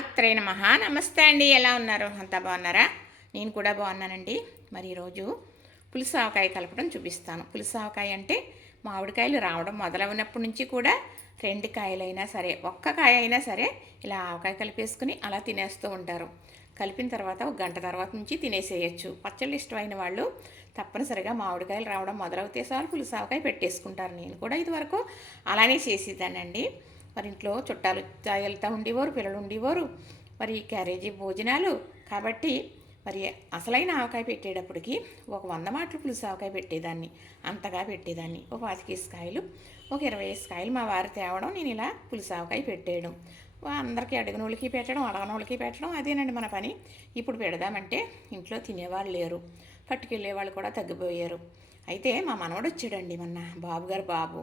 శ్రీమాత్రే నమః. నమస్తే అండి, ఎలా ఉన్నారు? అంతా బాగున్నారా? నేను కూడా బాగున్నానండి. మరి ఈరోజు పులుసు ఆవకాయ కలపడం చూపిస్తాను. పులుసు ఆవకాయ అంటే మామిడికాయలు రావడం మొదలైనప్పటి నుంచి కూడా 2 కాయలైనా సరే, ఒక్క కాయ అయినా సరే ఇలా ఆవకాయ కలిపేసుకుని అలా తినేస్తూ ఉంటారు. కలిపిన తర్వాత ఒక గంట తర్వాత నుంచి తినేసేయచ్చు. పచ్చళ్ళు ఇష్టమైన వాళ్ళు తప్పనిసరిగా మామిడికాయలు రావడం మొదలవుతే సార్ పులుసు ఆవకాయ పెట్టేసుకుంటారు. నేను కూడా ఇదివరకు అలానే చేసేదానండి. మరి ఇంట్లో చుట్టాలు వెళ్తూ ఉండేవారు, పిల్లలు ఉండేవారు, మరి క్యారేజీ భోజనాలు కాబట్టి మరి అసలైన ఆవకాయ పెట్టేటప్పటికి ఒక 100 మాటలు పులుసు ఆవకాయ పెట్టేదాన్ని. అంతగా పెట్టేదాన్ని. ఒక 25 కాయలు, ఒక 25 కాయలు మా వారు తేవడం, నేను ఇలా పులుసు ఆవకాయ పెట్టేయడం. అందరికీ అడిగిన వాళ్ళకి పెట్టడం, అడగని వాళ్ళకి పెట్టడం, అదేనండి మన పని. ఇప్పుడు పెడదామంటే ఇంట్లో తినేవాళ్ళు లేరు, పట్టుకెళ్ళే వాళ్ళు కూడా తగ్గిపోయారు. అయితే మా మనవడు వచ్చాడండి మొన్న, బాబుగారు బాబు.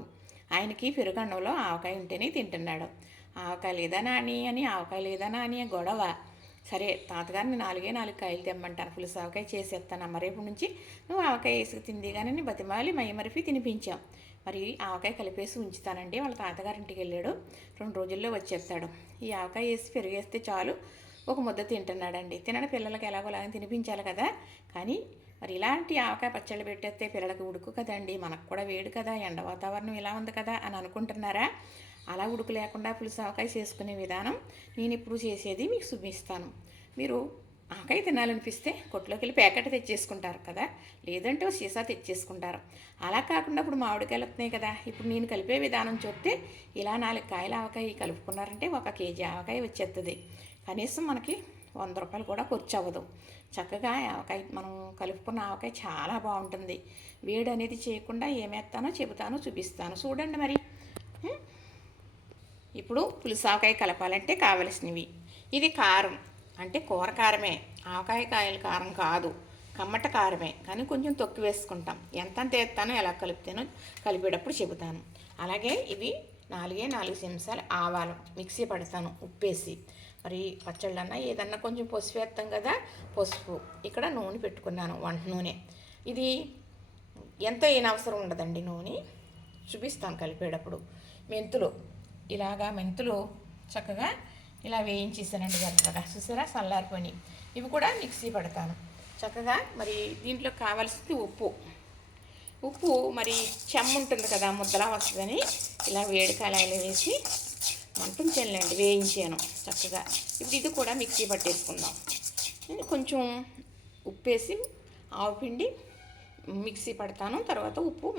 ఆయనకి పెరుగన్నంలో ఆవకాయ ఉంటేనే తింటున్నాడు. ఆవకాయ లేదా నాని అని, ఆవకాయ లేదా నాని గొడవ. సరే తాతగారిని 4 కాయలు తెమ్మంటాను, పులుసు ఆవకాయ చేసేస్తాను అమ్మ రేపు నుంచి, నువ్వు ఆవకాయ వేసుకు తింది కానీ బతిమాలి మరిపి తినిపించాం. మరి ఆవకాయ కలిపేసి ఉంచుతానండి. వాళ్ళ తాతగారింటికి వెళ్ళాడు, 2 రోజుల్లో వచ్చేస్తాడు. ఈ ఆవకాయ వేసి పెరిగేస్తే చాలు, ఒక ముద్ద తింటున్నాడండి. తినని పిల్లలకి ఎలాగోలాగా తినిపించాలి కదా. కానీ మరి ఇలాంటి ఆవకాయ పచ్చళ్ళు పెట్టేస్తే పిల్లలకి ఉడుకు కదండి, మనకు కూడా వేడి కదా, ఎండ వాతావరణం ఇలా ఉంది కదా అని అనుకుంటున్నారా? అలా ఉడుకు లేకుండా పులుసు ఆవకాయ చేసుకునే విధానం నేను ఇప్పుడు చేసేది మీకు చూపిస్తాను. మీరు ఆవకాయ తినాలనిపిస్తే కొట్టులోకి వెళ్ళి ప్యాకెట్ తెచ్చేసుకుంటారు కదా, లేదంటే ఒక సీసా తెచ్చేసుకుంటారు. అలా కాకుండా ఇప్పుడు మామిడికాయలు వస్తున్నాయి కదా, ఇప్పుడు నేను కలిపే విధానం చూస్తే ఇలా 4 కాయల ఆవకాయ కలుపుకున్నారంటే 1 కేజీ ఆవకాయ వచ్చేస్తుంది. కనీసం మనకి 100 రూపాయలు కూడా ఖర్చు అవ్వదు. చక్కగా ఆవకాయ మనం కలుపుకున్న ఆవకాయ చాలా బాగుంటుంది. వేడి అనేది చేయకుండా ఏమేస్తానో చెబుతానో చూపిస్తాను చూడండి. మరి ఇప్పుడు పులుసు ఆవకాయ కలపాలంటే కావలసినవి, ఇది కారం అంటే కూర కారమే, ఆవకాయ కాయల కారం కాదు, కమ్మట కారమే, కానీ కొంచెం తొక్కి వేసుకుంటాం. ఎంత వేస్తానో ఎలా కలుపుతానో కలిపేటప్పుడు చెబుతాను. అలాగే ఇవి 4 చెంచాలు ఆవాలు మిక్సీ పడతాను ఉప్పేసి. మరి పచ్చళ్ళన్నా ఏదన్నా కొంచెం పసుపు వేస్తాం కదా, పసుపు. ఇక్కడ నూనె పెట్టుకున్నాను, వంట నూనె. ఇది ఎంత అవసరం ఉండదండి, నూనె చూపిస్తాను కలిపేటప్పుడు. మెంతులు, ఇలాగా మెంతులు చక్కగా ఇలా వేయించేసానండి గట్టిగా, చూసారా చల్లారిపోయి. ఇవి కూడా మిక్సీ పడతాను చక్కగా. మరి దీంట్లో కావాల్సింది ఉప్పు మరి చెమ్మ ఉంటుంది కదా, ముద్దలా వస్తుందని ఇలా వేడి కళాయిలో వేసి మంటుంచానులేండి, వేయించాను చక్కగా. ఇప్పుడు ఇది కూడా మిక్సీ పట్టేసుకుందాం. కొంచెం ఉప్పేసి ఆవుపిండి మిక్సీ పడతాను, తర్వాత ఉప్పు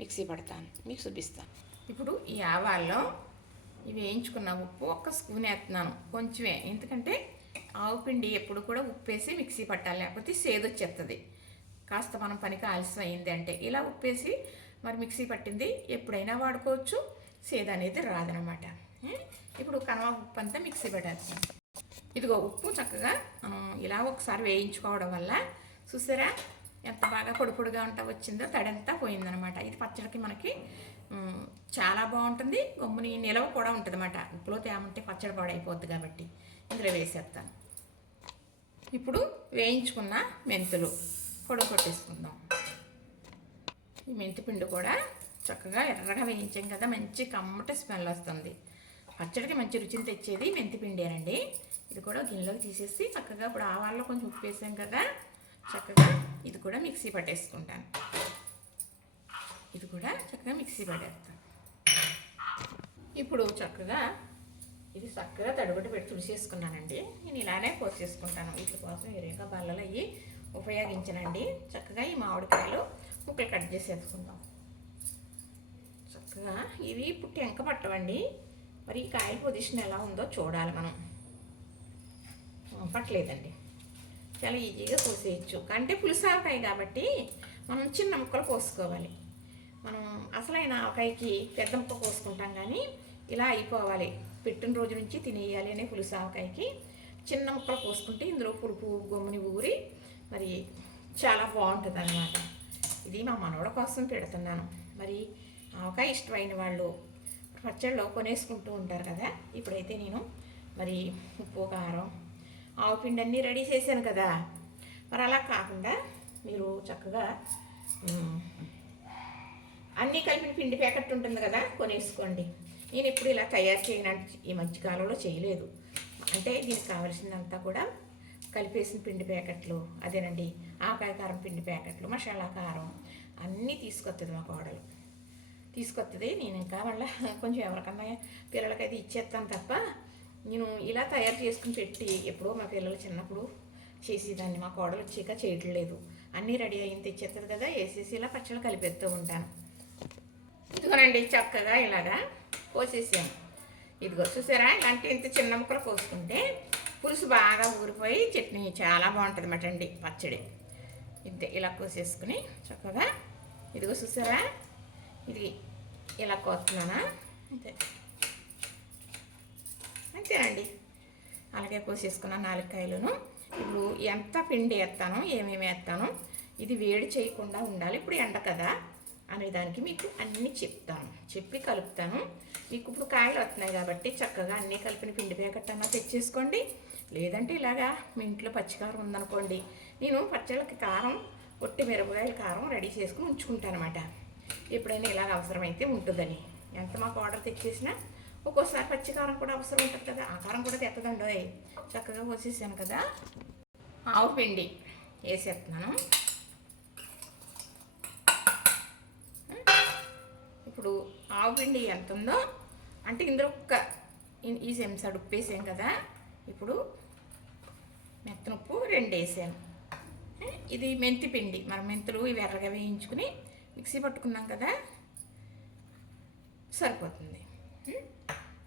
మిక్సీ పడతాను, మీకు చూపిస్తాను. ఇప్పుడు ఈ ఆవాల్లో ఇవి వేయించుకున్న ఉప్పు 1 స్పూన్ వేస్తున్నాను, కొంచెమే. ఎందుకంటే ఆవుపిండి ఎప్పుడు కూడా ఉప్పేసి మిక్సీ పట్టాలి, లేకపోతే సేదొచ్చేస్తుంది. కాస్త మనం పనికి ఆలస్యం అయింది అంటే ఇలా ఉప్పేసి మరి మిక్సీ పట్టింది ఎప్పుడైనా వాడుకోవచ్చు, సేద అనేది రాదనమాట. ఇప్పుడు కనవ ఉప్పు అంతా మిక్సీ పెట్టేస్తాం. ఇదిగో ఉప్పు చక్కగా మనం ఇలా ఒకసారి వేయించుకోవడం వల్ల చూసారా ఎంత బాగా పొడి పొడిగా ఉంటా వచ్చిందో, తడంతా పోయిందనమాట. ఇది పచ్చడికి మనకి చాలా బాగుంటుంది, గమ్ముని నిలవ కూడా ఉంటుంది అన్నమాట. ఉప్పులో తేమంటే పచ్చడి పాడైపోద్ది కాబట్టి ఇందులో వేసేస్తాను. ఇప్పుడు వేయించుకున్న మెంతులు పొడి కొట్టేసుకుందాం. ఈ మెంతిపిండి కూడా చక్కగా ఎర్రగా వేయించాం కదా, మంచి కమ్మటి స్మెల్ వస్తుంది. పచ్చడికి మంచి రుచిని తెచ్చేది మెంతిపిండేనండి. ఇది కూడా గిన్నెలోకి తీసేసి చక్కగా ఇప్పుడు ఆవాల్లో కొంచెం ఉప్పు వేసాం కదా, చక్కగా ఇది కూడా మిక్సీ పట్టేసుకుంటాను. ఇది కూడా చక్కగా మిక్సీ పట్టేస్తాను. ఇప్పుడు చక్కగా ఇది చక్కగా తడిబడి పెట్టి తుడిచేసుకున్నానండి. నేను ఇలానే పోసేసుకుంటాను. వీటి కోసం ఎరేక బల్లలు అవి ఉపయోగించనండి. చక్కగా ఈ మామిడికాయలు ముక్కలు కట్ చేసేసుకుందాం. చక్కగా ఇవి ఇప్పుడు టెంక పట్టవండి. మరి ఈ కాయ పొజిషన్ ఎలా ఉందో చూడాలి మనం. పట్టలేదండి, చాలా ఈజీగా కోసేయచ్చు. అంటే పులుసు ఆవకాయ కాబట్టి మనం చిన్న ముక్కలు కోసుకోవాలి. మనం అసలైన ఆవకాయకి పెద్ద ముక్క కోసుకుంటాం, కానీ ఇలా అయిపోవాలి, పెట్టిన రోజు నుంచి తినేయాలి అనే పులుసు ఆవకాయకి చిన్న ముక్కలు కోసుకుంటే ఇందులో పులుపు గమ్ముని ఊరి మరి చాలా బాగుంటుంది అన్నమాట. ఇది మా మనవడ కోసం పెడుతున్నాను. మరి ఆవకాయ ఇష్టమైన వాళ్ళు పచ్చళ్ళు కొనేసుకుంటూ ఉంటారు కదా. ఇప్పుడైతే నేను మరి ఉప్పు కారం ఆవుపిండి అన్నీ రెడీ చేశాను కదా. మరి అలా కాకుండా మీరు చక్కగా అన్నీ కలిపిన పిండి ప్యాకెట్ ఉంటుంది కదా, కొనేసుకోండి. నేను ఇప్పుడు ఇలా తయారు చేయడానికి ఈ మధ్యకాలంలో చేయలేదు. అంటే దీనికి కావాల్సిందంతా కూడా కలిపేసిన పిండి ప్యాకెట్లు, అదేనండి ఆవకాయ కారం పిండి ప్యాకెట్లు, మసాలా కారం అన్నీ తీసుకొస్తుంది మా కోడలు. తీసుకొస్తుంది. నేను ఇంకా మళ్ళీ కొంచెం ఎవరికన్నా పిల్లలకైతే ఇచ్చేస్తాను తప్ప నేను ఇలా తయారు చేసుకుని పెట్టి ఎప్పుడో మా పిల్లలు చిన్నప్పుడు చేసేదాన్ని. మా కోడలు వచ్చాక చేయట్లేదు. అన్నీ రెడీ అయింది తెచ్చేస్తుంది కదా, వేసేసి ఇలా పచ్చళ్ళు కలిపేస్తూ ఉంటాను. ఇదిగోనండి చక్కగా ఇలాగా కోసేసాను. ఇదిగో చూసారా, ఇలాంటి ఇంత చిన్న ముక్కలు కోసుకుంటే పులుసు బాగా ఊరిపోయి చట్నీ చాలా బాగుంటుంది అన్నమాట అండి పచ్చడి. ఇది ఇలా కోసేసుకుని చక్కగా ఇదిగో చూసారా, ఇది ఇలా కోస్తున్నానా అంతేనండి. అలాగే కోసేసుకున్నాను 4 కాయలను. ఇప్పుడు ఎంత పిండి వేస్తానో ఏమేమి వేస్తానో ఇది వేడి చేయకుండా ఉండాలి. ఇప్పుడు ఎండ కదా అనేదానికి మీకు అన్నీ చెప్తాను, చెప్పి కలుపుతాను. మీకు ఇప్పుడు కాయలు వస్తున్నాయి కాబట్టి చక్కగా అన్నీ కలిపిన పిండి ప్యాకెట్ అన్నా తెచ్చేసుకోండి. లేదంటే ఇలాగా మీ ఇంట్లో పచ్చికారం ఉందనుకోండి, నేను పచ్చళ్ళకి కారం పొట్టి మిరపకాయల కారం రెడీ చేసుకుని ఉంచుకుంటాను అనమాట. ఎప్పుడైనా ఇలాగ అవసరమైతే ఉంటుందని. ఎంత మాకు ఆర్డర్ తెచ్చేసినా ఒక్కోసారి పచ్చికారం కూడా అవసరం ఉంటుంది కదా, ఆ కారం కూడా తెత్తదండి. చక్కగా పోసేసాను కదా. ఆవు పిండి వేసేస్తున్నాను. ఇప్పుడు ఆవు పిండి ఎంత ఉందో అంటే ఇందులో ఈ చెంచాడు ఉప్పు వేసాను కదా. ఇప్పుడు మెత్తనుప్పు 2 వేసాను. ఇది మెంతి పిండి, మనం మెంతులు ఇవి ఎర్రగా వేయించుకుని మిక్సీ పట్టుకున్నాం కదా, సరిపోతుంది.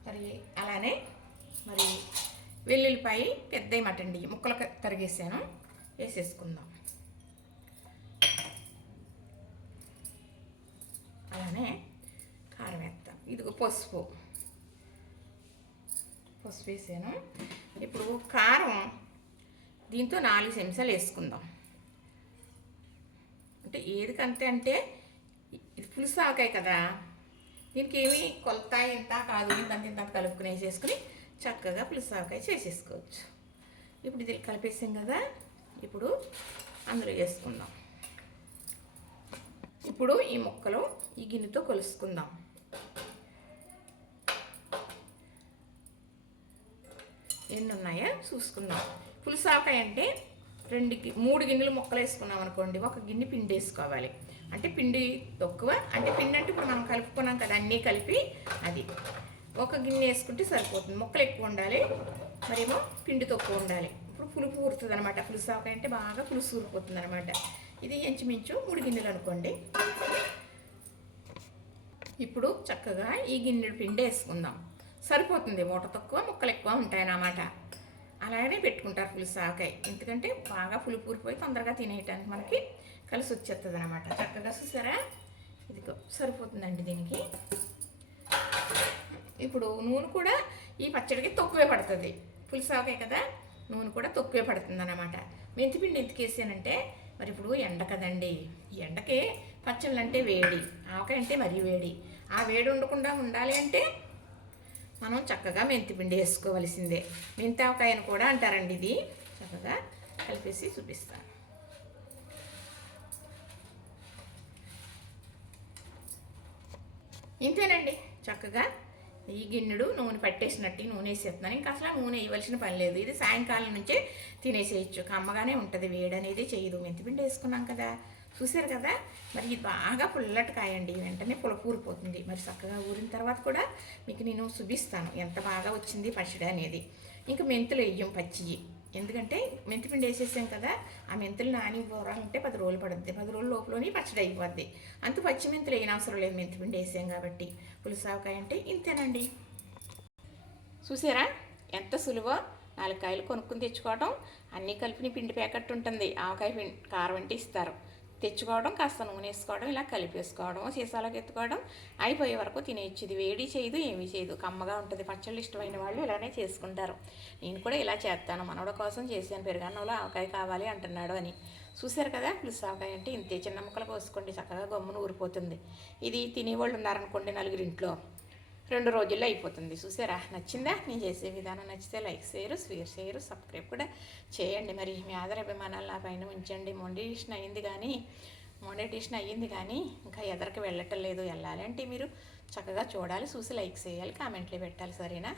మరి అలానే మరి వెల్లుల్లిపాయ పెద్ద మటండి ముక్కలు తరిగేసాను, వేసేసుకుందాం. అలానే కారం వేస్తాం. ఇదిగో పసుపు వేసాను. ఇప్పుడు కారం దీంతో 4 చెంచాలు వేసుకుందాం. అంటే ఏదికంతే అంటే ఇది పులుసు ఆవకాయ కదా, దీనికి ఏమి కొలత ఇంత కాదు, ఇంత కలుపుకుని వేసేసుకుని చక్కగా పులుసు ఆవకాయ చేసేసుకోవచ్చు. ఇప్పుడు ఇది కలిపేసాం కదా, ఇప్పుడు అందులో వేసుకుందాం. ఇప్పుడు ఈ ముక్కలు ఈ గిన్నెతో కొలుసుకుందాం. ఎన్ని ఉన్నాయో చూసుకుందాం. పులుసు ఆవకాయ అంటే 3 గిన్నెలు ముక్కలు వేసుకున్నాం అనుకోండి, 1 గిన్నె పిండి వేసుకోవాలి. అంటే పిండి తక్కువ, అంటే పిండి అంటే ఇప్పుడు మనం కలుపుకున్నాం కదా అన్నీ కలిపి, అది 1 గిన్నె వేసుకుంటే సరిపోతుంది. ముక్కలు ఎక్కువ ఉండాలి, మరేమో పిండి తక్కువ ఉండాలి. ఇప్పుడు పులుపు ఊరుతుంది అనమాట. పులుసు ఆవకాయ అంటే బాగా పులుసు ఊరిపోతుంది అనమాట. ఇది ఇంచుమించు 3 గిన్నెలు అనుకోండి. ఇప్పుడు చక్కగా ఈ గిన్నెడు పిండి వేసుకుందాం, సరిపోతుంది. మూట తక్కువ ముక్కలు ఎక్కువ ఉంటాయన్నమాట. అలాగనే పెట్టుకుంటారు పులుసు ఆవకాయ, ఎందుకంటే బాగా పులుపు ఊరిపోయి తొందరగా తినేయటానికి మనకి కలిసి వచ్చేస్తుంది అనమాట. చక్కగా చూసారా, ఇదిగో సరిపోతుందండి దీనికి. ఇప్పుడు నూనె కూడా ఈ పచ్చడికి తక్కువే పడుతుంది. పులుసు ఆవకాయ కదా, నూనె కూడా తక్కువే పడుతుంది అన్నమాట. మెంతిపిండి ఎందుకు వేసానంటే మరి ఇప్పుడు ఎండ కదండి, ఈ ఎండకే పచ్చళ్ళు అంటే వేడి, ఆవకాయ అంటే మరీ వేడి. ఆ వేడి ఉండకుండా ఉండాలి అంటే మనం చక్కగా మెంతిపిండి వేసుకోవలసిందే. మెంతి ఆవకాయ అని కూడా అంటారండి. ఇది చక్కగా కలిపేసి చూపిస్తాను. ఇంతేనండి, చక్కగా ఈ గిన్నెడు నూనె పట్టేసినట్టు నూనె వేసేస్తున్నాను. ఇంకా అసలు నూనె వేయవలసిన పని లేదు. ఇది సాయంకాలం నుంచే తినేసేయచ్చు, కమ్మగానే ఉంటుంది, వేడి అనేది చేయదు. మెంతిపిండి వేసుకున్నాం కదా, చూసారు కదా. మరి ఇది బాగా పుల్లటి కాయండి, వెంటనే పులుపు ఊరిపోతుంది. మరి చక్కగా ఊరిన తర్వాత కూడా మీకు నేను చూపిస్తాను ఎంత బాగా వచ్చింది పచ్చడి అనేది. ఇంకా మెంతులు వేయం పచ్చివి, ఎందుకంటే మెంతిపిండి వేసేసాం కదా, ఆ మెంతులు నాని ఊరాలంటే 10 రోజులు పడుద్ది. 10 రోజుల లోపలనే పచ్చడి అయిపోద్ది. అంత పచ్చి మెంతులు వేయని అవసరం లేదు, మెంతిపిండి వేసాం కాబట్టి. పులుసు ఆవకాయ అంటే ఇంతేనండి. చూసారా ఎంత సులువో. 4 కాయలు కొనుక్కుని తెచ్చుకోవడం, అన్నీ కలిపిన పిండి ప్యాకెట్ ఉంటుంది. ఆవకాయ కారం అంటే ఇస్తారు, తెచ్చుకోవడం, కాస్త నూనె వేసుకోవడం, ఇలా కలిపేసుకోవడం, సీసాలోకి ఎత్తుకోవడం, అయిపోయే వరకు తినేయచ్చు. ఇది వేడి చేయదు, ఏమీ చేయదు, కమ్మగా ఉంటుంది. పచ్చళ్ళు ఇష్టమైన వాళ్ళు ఇలానే చేసుకుంటారు. నేను కూడా ఇలా చేస్తాను. మనవడ కోసం చేశాను, పెరుగన్నంలో ఆవకాయ కావాలి అంటున్నాడు అని. చూశారు కదా, పులుసు ఆవకాయ అంటే ఇంతే. చిన్న ముక్కలు కోసుకోండి, చక్కగా గమ్మున ఊరిపోతుంది. ఇది తినేవాళ్ళు ఉన్నారనుకోండి 4 ఇంట్లో, 2 రోజుల్లో అయిపోతుంది. చూసారా, నచ్చిందా నేను చేసే విధానం? నచ్చితే లైక్ చేయరు, షేర్ చేయరు, సబ్స్క్రైబ్ కూడా చేయండి. మరి మీ ఆదర అభిమానాలు నా పైన ఉంచండి. మోనిటైజేషన్ అయ్యింది కానీ ఇంకా ఎదరికి వెళ్ళటం లేదు. వెళ్ళాలంటే మీరు చక్కగా చూడాలి, చూసి లైక్ చేయాలి, కామెంట్లు పెట్టాలి. సరేనా?